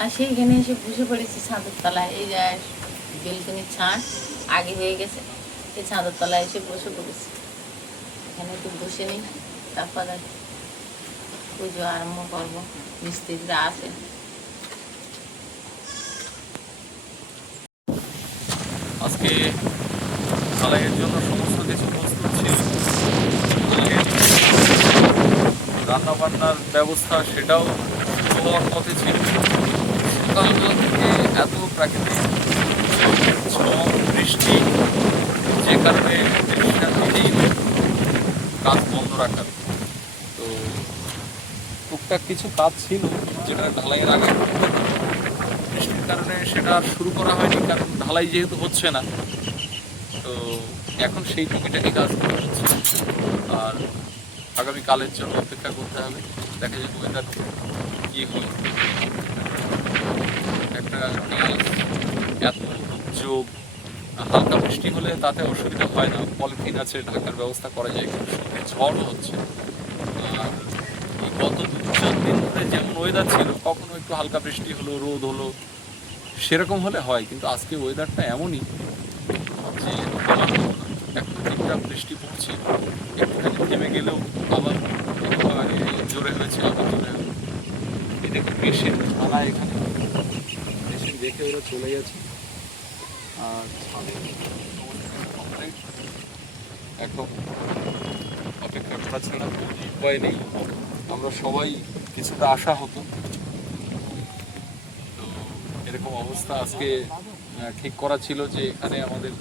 আর সেইখানে এসে বসে পড়েছি ছাদের তলায়। এই যে বেলকনির ছাদ আগে হয়ে গেছে, এই ছাদের তলায় এসে বসে পড়েছি। এখানে একটু বসে নিই, তারপরে পুজো আরম্ভ করবো। মিস্ত্রিরা আছে। আজকে ঢালাইয়ের জন্য সমস্ত কিছু প্রস্তুত ছিল। রান্না বান্নার ব্যবস্থা সেটাও হওয়ার পথে ছিল। সকালবেলা থেকে এত প্রাকৃতিক ঝড় বৃষ্টি, যে কারণে নিজেই কাজ বন্ধ রাখার। তো টুকটাক কিছু কাজ ছিল যেটা ঢালাইয়ের আগে বৃষ্টির কারণে সেটা আর শুরু করা হয়নি, কারণ ঢালাই যেহেতু হচ্ছে না। তো এখন সেই টুকিটাকি কাজগুলো হচ্ছে। আর আগামীকালের জন্য অপেক্ষা করতে হবে, দেখা যাবে ওয়েদার কী হয়। একটা কাল এত যোগ, হালকা বৃষ্টি হলে তাতে অসুবিধা হয় না, পলিথিন আছে, ঢাকার ব্যবস্থা করা যায়। কিন্তু সঙ্গে ঝড়ও হচ্ছে। আর এই গত 2-4 দিন ধরে যেমন ওয়েদার ছিল, কখনো একটু হালকা বৃষ্টি হলো, রোদ হলো, সেরকম হলে হয়। কিন্তু আজকে ওয়েদারটা এমনই যে বলার মতো না। এখন ঠিকঠাক বৃষ্টি পড়ছে, একটুখানি থেমে গেলেও আবার জোরে হয়েছে, আবার জোরে হলো। এই দেখুন মেশিন ভাড়া, এখানে মেশিন দেখে ওরা চলে গেছে। আর এখন অপেক্ষা করা ছাড়া উপায় নেই। আমরা সবাই কিছুটা আশা হতো, তো এরকম অবস্থা। আজকে ঠিক করা ছিল যে এখানে আমাদের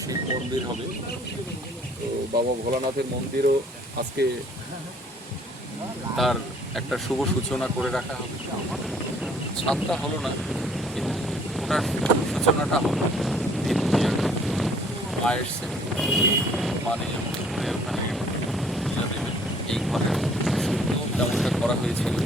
শিব মন্দির হবে, তো বাবা ভোলানাথের মন্দিরও আজকে তার একটা শুভ সূচনা করে রাখা হবে। ছাদটা হলো না, কিন্তু ওটার সূচনাটা হলো। মা এসছে, মানে আমাদের ঘরে ওখানে পূজা দেবে। এই ঘরের শুরুতেও তেমনটা করা হয়েছিল।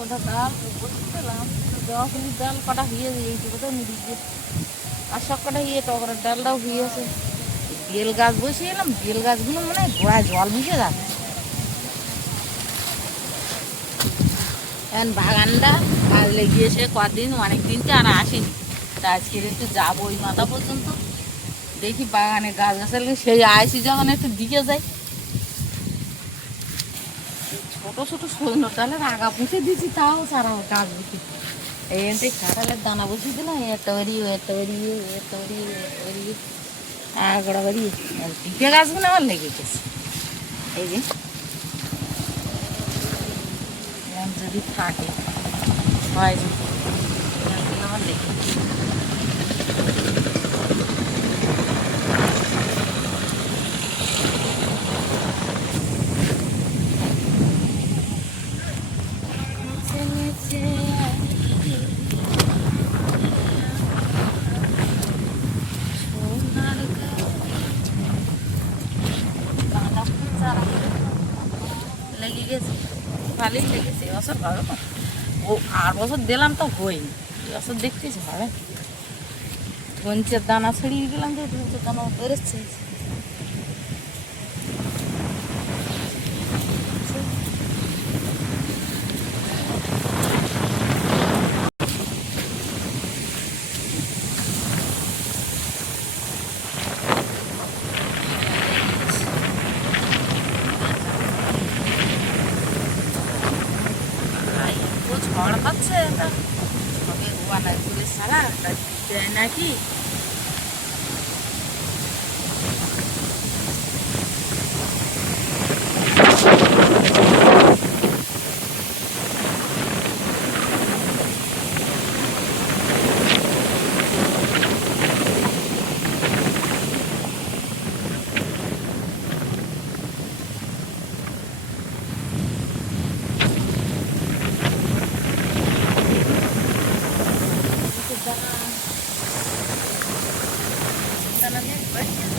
কোথা ডাল বসে দিলাম, দেওয়া খুলি ডাল কটা হয়ে যায় এইটুকু তো নিয়ে, আর সব কটা ইয়ে টগরের ডালটাও হয়েছে। বেল গাছ বসিয়ে এলাম, বেল গাছগুলো মনে হয় গোড়ায় জল মিশে যাচ্ছে। এখন বাগানটা কাজ লেগিয়েছে কদিন, অনেক দিনটা আর আসেনি, তা আজকের একটু যাবো ওই মাথা পর্যন্ত, দেখি বাগানে গাছ গাছাল সেই আইসি যখন একটু দিকে যাই। ছোট ছোট সজনো ডালের আগা পুঁতে দিয়েছি, তাও সারা গাছ বুঝি এই এনটাই কাঁঠালের দানা বসিয়ে দিলাম, একটা বেরিয়ে একটা বেরিয়ে একটা বেরিয়ে একটা বেরিয়ে গোড়া বেরিয়ে পিঁপে গাছগুলো আমার লেগে গেছে। এই যে যদি থাকে হয় আমার লেগে গেছে। লেগে গেছে, ভালোই লেগেছে এবছর, ভালো না ও আর বছর দিলাম তো হয়নি, এবছর দেখতেছি হবে। ধনচের দানা ছড়িয়ে দিলাম, তো ধনচের দানা বেরোচ্ছে। ঝড় হচ্ছে হবে ওয়ানার করে সারা দেয় নাকি।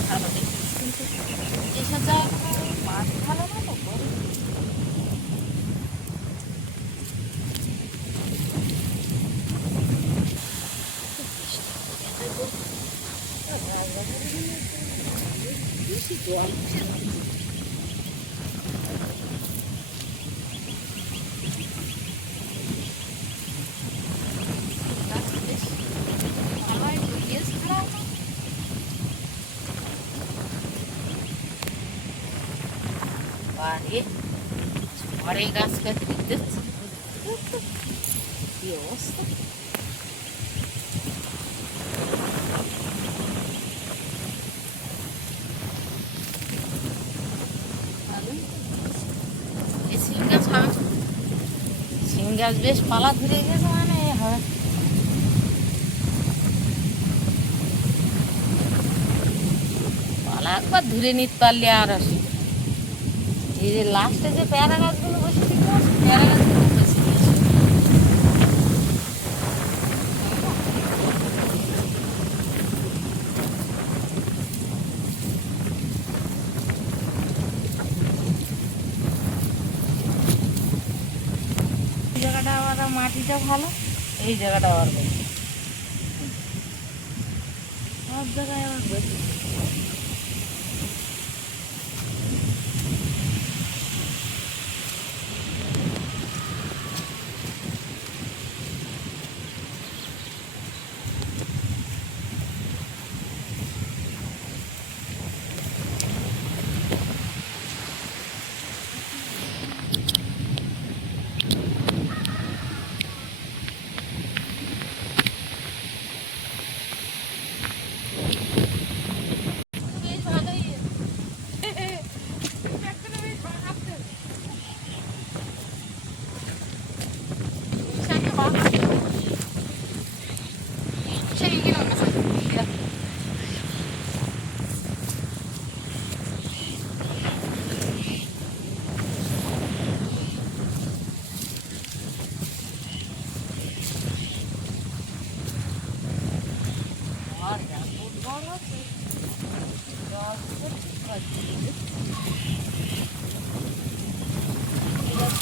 ভালো দেখছিস কিন্তু এসব জায়গায় মাছ ভালো না তো বেশি জল বাড়ি ঝড়ে গাছ কাটে দিতেছে, কি অবস্থা। শিম গাছ হবে, শিম গাছ বেশ পালা ধরে গেছে, মানে হবে পালা একবার ধরে নিতে পারলে আর আসি। এই যে লাস্টে যে পেয়ারা গাছগুলো বসে দিতে আছে, পেয়ারা গাছগুলো বেশি দিয়েছে। এই জায়গাটা আবার মাটিটা ভালো, এই জায়গাটা আবার বেশি, সব জায়গায় আবার বেশি।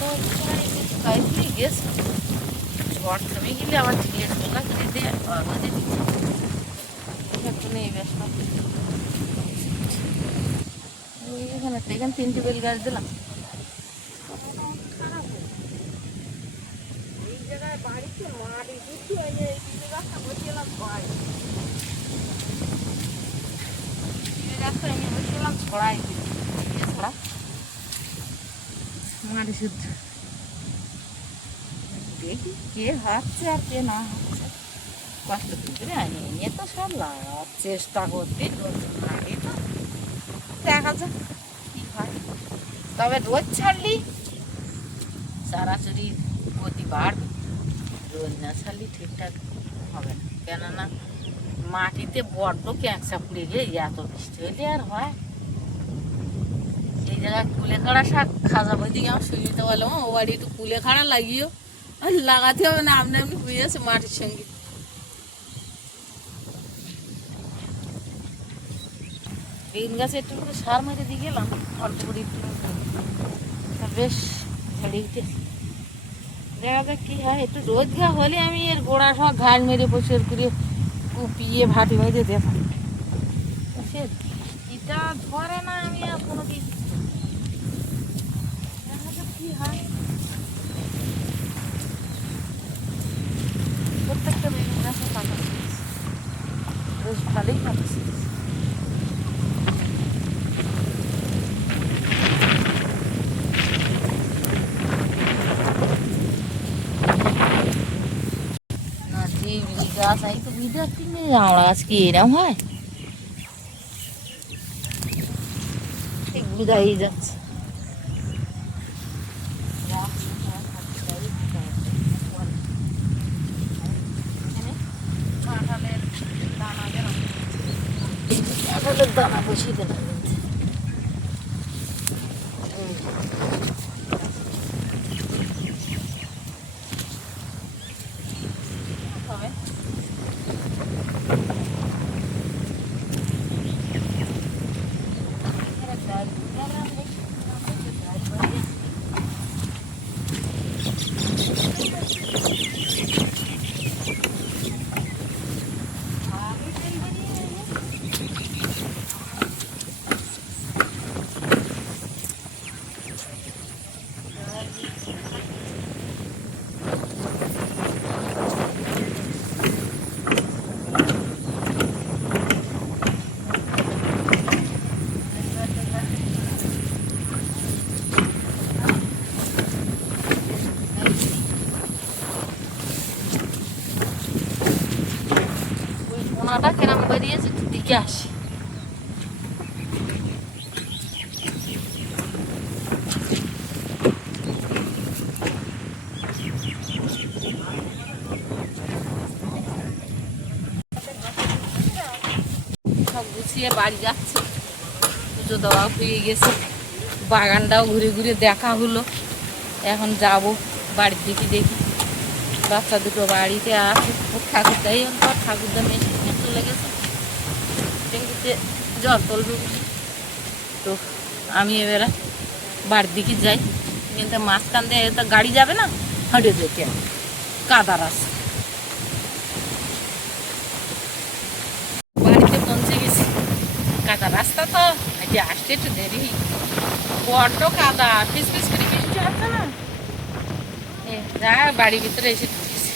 Gracias. শুকাইছি গেছে ঝড় থেমে গেলে আবার ঝিলিয়ে ঢোকা করে দিয়ে আমাদের একটু নেই বেশ এখানে এখানে 3টে বেল গাছ দিলাম। ছড়াই ছড়া মাটি শুদ্ধ দেখি কে হাঁটছে আর কে না হাঁটছে কষ্ট করে আনি নিয়ে তো সব লাগার চেষ্টা করতে লাগে তো দেখা যাক কি হয়। তবে রোদ ছাড়লি চারাচুরি গতি বাড়বে, রোদ না ছাড়লি ঠিকঠাক হবে না। কেননা মাটিতে বড্ড ক্যাঁচা পুড়ে গিয়ে এত বৃষ্টি হলে আর হয়। এই জায়গায় কুলেখাড়া শাক খাজা বইতে আমার সুবিধা বলো ও বাড়ি একটু কুলেখাড়া লাগিও আর লাগাতে হবে না, আপনি আপনি বুঝেছে মাটির সঙ্গে। বেগুন গাছে একটু করে সার মেরে দিয়ে গেলাম অল্প করে একটু বেশ ঝেড়ে উঠে দেখা যাক কি হয়। একটু রোদ ঘা হলে আমি এর গোড়া সব ঘাল মেরে বসে করে কুপিয়ে ভাটি মেরে দেবো। সে এটা ধরে না আমি আর কোনো দিন দেখা যাক কি হয়। প্রত্যেকটা বেগুন গাছে পাতা বেশ ভালোই পাতা গাছ আই তো ভিডিও আমরা আজকে এরম হয় বুঝাই যাচ্ছে। কাঁঠালের দানা বসিয়ে দিলাম সোনাটা কেরাম বেরিয়েছে দিকে আসি। সব গুছিয়ে বাড়ি যাচ্ছে, পুজো দেওয়া হয়ে গেছে, বাগানটাও ঘুরে ঘুরে দেখা হলো। এখন যাব বাড়ির দিকে, দেখি বাচ্চা দুটো বাড়িতে আছে, ঠাকুরদাই অন্তর ঠাকুরদা মেশিন নিয়ে চলে গেছে ট্যাঙ্কিতে জল তুলবে। তো আমি এবারে বাড়ির দিকে যাই, কিন্তু মাঝখান দিয়ে তো গাড়ি যাবে না, হেঁটে যেতে কাদা রাস্তা। বাড়িতে পৌঁছে গেছি, কাদা রাস্তা তো হেঁটে আসতে একটু দেরি, বড্ড কাদা, পিস পিস করে বৃষ্টি হচ্ছে না। যা বাড়ির ভিতরে এসে ঢুকেছি।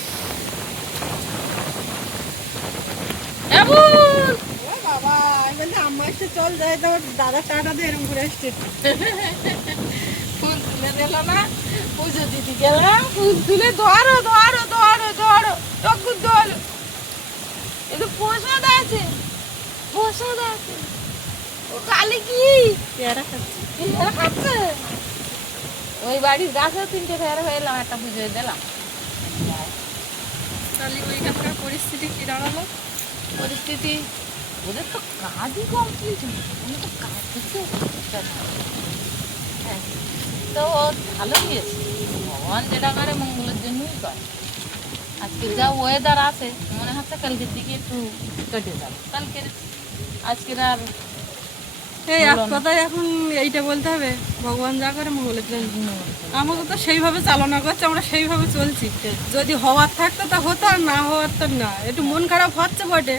চল যাই, দাদা টাটা দিয়ে এরকম করে আসছে, ফুল তুলে দিল না, পুজো দিতে গেলাম, ফুল তুলে ধরো ধরো ধরো ধরো টকুর ধরো, একটু প্রসাদ আছে, প্রসাদ আছে। ও কালি কি পেয়ারা খাচ্ছে, পেয়ারা খাচ্ছে। ওই বাড়ির গাছেও 3টে পেয়ারা হয়ে এলাম, একটা পুজোয় দিলাম। তাহলে ওইখানকার পরিস্থিতি কি দাঁড়ালো? পরিস্থিতি ওদের তো কাজই কমপ্লিট হয়েছে, ওদের তো কাজ হচ্ছে। হ্যাঁ, তো ভালো গিয়েছে, ভগবান যেটা করে মঙ্গলের জন্যই করে। আজকে যা ওয়েদার আছে মনে হচ্ছে কালকের দিকে একটু কেটে যাবে, কালকের আজকের আর এই এক হলো না। কথায় এখন এইটা বলতে হবে, ভগবান যা করে মঙ্গলের জন্য। আমাকে তো সেইভাবে চালনা করছে, আমরা সেইভাবে চলছি। যদি হওয়ার থাকতো তা হতো, আর না হওয়ার তো না। একটু মন খারাপ হচ্ছে বটে,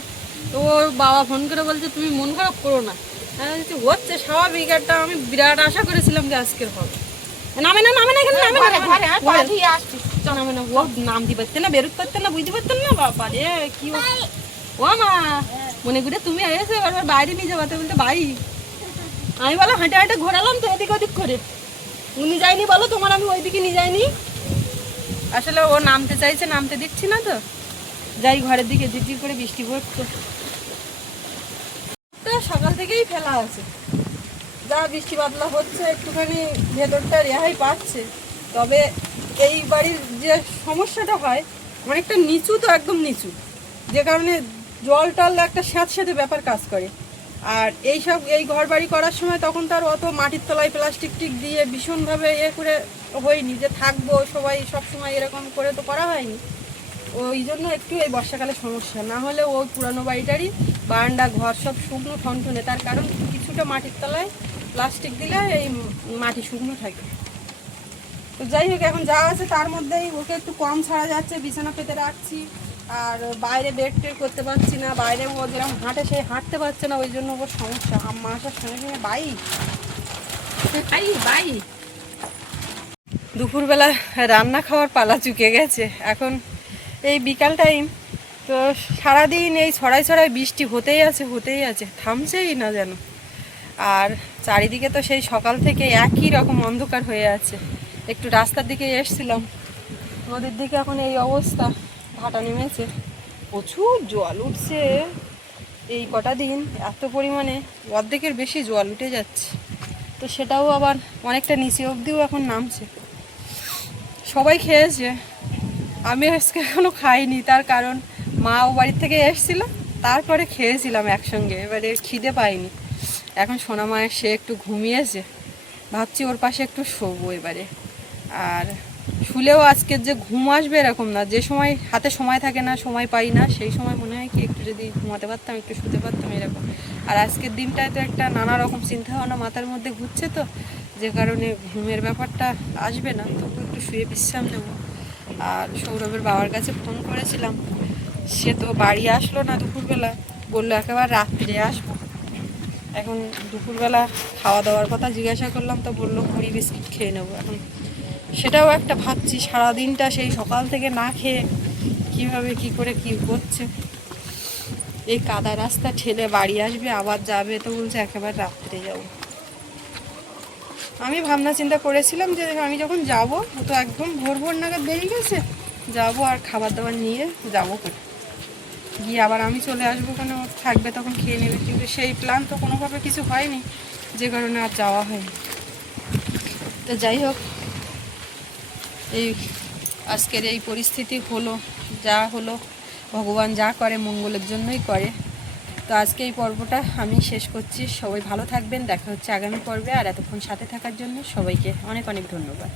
তো ওর বাবা ফোন করে বলছে তুমি মন খারাপ করো না। আমি বলছি, হচ্ছে স্বাভাবিক, একটা আমি বিরাট আশা করেছিলাম যে আজকের হবে। নামে না নামে না এখানে নামে না, ঘরে, নামে ঘরে, না, আমি পা ধুয়ে আসছি। নামে না। ও নাম দিতে পারতে না, বেরোতে পারতেন না, বুঝতে পারতেন না। বাবা রে কি ও মা, মনে করে তুমি এসে এবার বাইরে নিয়ে যাবাতে বলতে ভাই। আমি বলো হাঁটে হাঁটে ঘোরালাম তো এদিক ওদিক করে, উনি যায়নি বলো তোমার, আমি ওইদিকে নিয়ে যাইনি। আসলে ও নামতে চাইছে, নামতে দিচ্ছি না তো। যাই ঘরের দিকে, ঝিরঝির করে বৃষ্টি পড়ছে। তো সকাল থেকেই ফেলা আছে, যা বৃষ্টি বাদলা হচ্ছে একটুখানি ভেতরটা রেহাই পাচ্ছে। তবে এই বাড়ির যে সমস্যাটা হয়, অনেকটা নিচু তো, একদম নিচু, যে কারণে জল টল একটা স্যাঁতস্যাঁতে ব্যাপার কাজ করে। আর এই ঘর বাড়ি করার সময় তখন তার অত মাটির তলায় প্লাস্টিক টিক দিয়ে ভীষণভাবে করে হয়নি যে থাকবো সবাই সব সময়, এরকম করে তো করা হয়নি। ওই জন্য একটু এই বর্ষাকালে সমস্যা। না হলে ওই পুরানো বাড়িটারই বারান্দা ঘর সব শুকনো ঠনঠনে, তার কারণ কিছুটা মাটির তলায় প্লাস্টিক দিলে এই মাটি শুকনো থাকে। তো যাই হোক, এখন যা আছে তার মধ্যেই ওকে একটু কম ছাড়া যাচ্ছে, বিছানা পেতে রাখছি। আর বাইরে বেড টেড করতে পারছি না, বাইরে ও যেরকম হাঁটে সেই হাঁটতে পারছে না, ওই জন্য ওর সমস্যা। আম্মা আসার সঙ্গে সঙ্গে বাই। দুপুরবেলা রান্না খাওয়ার পালা চুকে গেছে। এখন এই বিকাল টাইম, তো সারাদিন এই ছড়াই ছড়াই বৃষ্টি হতেই আছে, থামছেই না যেন। আর চারিদিকে তো সেই সকাল থেকে একই রকম অন্ধকার হয়ে আছে। একটু রাস্তার দিকে এসছিলাম, নদীর দিকে এখন এই অবস্থা, ভাটা নেমেছে, প্রচুর জল উঠছে। এই কটা দিন এত পরিমাণে অর্ধেকের বেশি জল উঠে যাচ্ছে। তো সেটাও আবার অনেকটা নিচে অবধিও এখন নামছে। সবাই খেয়েছে, আমি আজকে এখনো খাইনি, তার কারণ মা ও বাড়ির থেকে এসেছিল, তারপরে খেয়েছিলাম একসঙ্গে, এবারে খিদে পাইনি। এখন সোনা মায়ের সে একটু ঘুমিয়েছে, ভাবছি ওর পাশে একটু শোবো এবারে। আর শুলেও আজকের যে ঘুম আসবে এরকম না, যে সময় হাতে সময় থাকে না, সময় পাই না, সেই সময় মনে হয় কি একটু যদি ঘুমাতে পারতাম, একটু শুতে পারতাম, এরকম। আর আজকের দিনটায় তো একটা নানা রকম চিন্তাভাবনা মাথার মধ্যে ঘুরছে, তো যে কারণে ঘুমের ব্যাপারটা আসবে না, তবু একটু শুয়ে বিশ্রাম নেবো। আর সৌরভের বাবার কাছে ফোন করেছিলাম, সে তো বাড়ি আসলো না দুপুরবেলা, বললো একেবারে রাত্রে আসবো। এখন দুপুরবেলা খাওয়া দাওয়ার কথা জিজ্ঞাসা করলাম, তো বললো মুড়ি বিস্কিট খেয়ে নেবো। এখন সেটাও একটা ভাবছি, সারাদিনটা সেই সকাল থেকে না খেয়ে কীভাবে কী করে কী করছে। এই কাদা রাস্তা ঠেলে বাড়ি আসবে, আবার যাবে, তো বলছে একেবারে রাত্রে যাবো। আমি ভাবনা চিন্তা করেছিলাম যে আমি যখন যাব, ও তো একদম ভোর ভোর নাগাদ বেরিয়ে গেছে, যাবো আর খাবার দাবার নিয়ে যাবো করে, গিয়ে আবার আমি চলে আসবো, কেন থাকবে তখন খেয়ে নেবে। কিন্তু সেই প্ল্যান তো কোনোভাবে কিছু হয়নি, যে কারণে আর যাওয়া হয়নি। তো যাই হোক, এই আজকের এই পরিস্থিতি হলো, যা হলো, ভগবান যা করে মঙ্গলের জন্যই করে। তো আজকে এই পর্বটা আমি শেষ করছি। সবাই ভালো থাকবেন, দেখা হচ্ছে আগামী পর্বে। আর এতক্ষণ সাথে থাকার জন্য সবাইকে অনেক অনেক ধন্যবাদ।